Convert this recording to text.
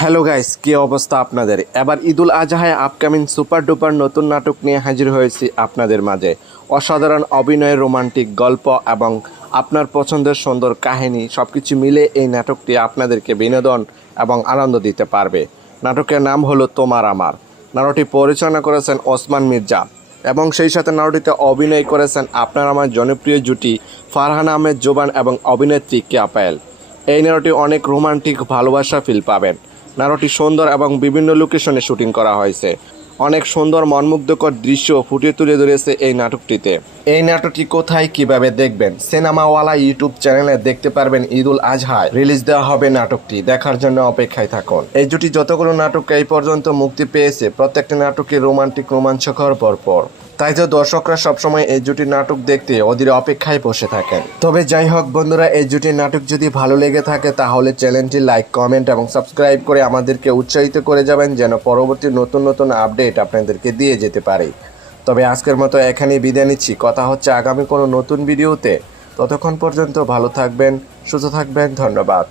Hello guys, কি অবস্থা আপনাদের? এবার ঈদুল আজহায় আপকামিং সুপার ডুপার নতুন নাটক নিয়ে হাজির হয়েছি আপনাদের মাঝে। অসাধারণ অভিনয়, রোমান্টিক গল্প এবং আপনার পছন্দের সুন্দর কাহিনী সবকিছু মিলে এই নাটকটি আপনাদেরকে বিনোদন এবং আনন্দ দিতে পারবে। নাটকের নাম হলো তোমার আমার। নাটকটি পরিচালনা করেছেন ওসমান মির্জা এবং সেই সাথে নাটকটিতে অভিনয় করেছেন আপনার আমার জনপ্রিয় জুটি ফারহান আহমেদ জোবান এবং অভিনেত্রী কেয়া পায়েল। এই নাটকটি অনেক রোমান্টিক ভালোবাসা ফিল পাবেন। নাটকটি সুন্দর এবং বিভিন্ন লোকেশনে শুটিং করা হয়েছে। অনেক সুন্দর মনমুগ্ধকর দৃশ্য ফুটিয়ে তুলে ধরেছে এই নাটকটিতে। এই নাটকটি কোথায় কিভাবে দেখবেন? সিনেমাওয়ালা ইউটিউব চ্যানেলে দেখতে পারবেন। ঈদুল আজহায় রিলিজ দেওয়া হবে নাটকটি, দেখার জন্য অপেক্ষায় থাকুন। এই জুটি যতগুলো নাটক এই পর্যন্ত মুক্তি পেয়েছে প্রত্যেকটি নাটকে রোমান্টিক রোমাঞ্চকর পরপর। তাই তো দর্শকরা সবসময় এই জুটির নাটক দেখতে অধীর অপেক্ষায় বসে থাকেন। তবে যাই হোক বন্ধুরা, এই জুটির নাটক যদি ভালো লেগে থাকে তাহলে চ্যানেলটি লাইক, কমেন্ট এবং সাবস্ক্রাইব করে আমাদেরকে উৎসাহিত করে যাবেন, যেন পরবর্তী নতুন নতুন আপডেট আপনাদেরকে দিয়ে যেতে পারি। তবে আজকের মতো এখানেই বিদায় নিচ্ছি। কথা হচ্ছে আগামী কোনো নতুন ভিডিওতে। ততক্ষণ পর্যন্ত ভালো থাকবেন, সুস্থ থাকবেন। ধন্যবাদ।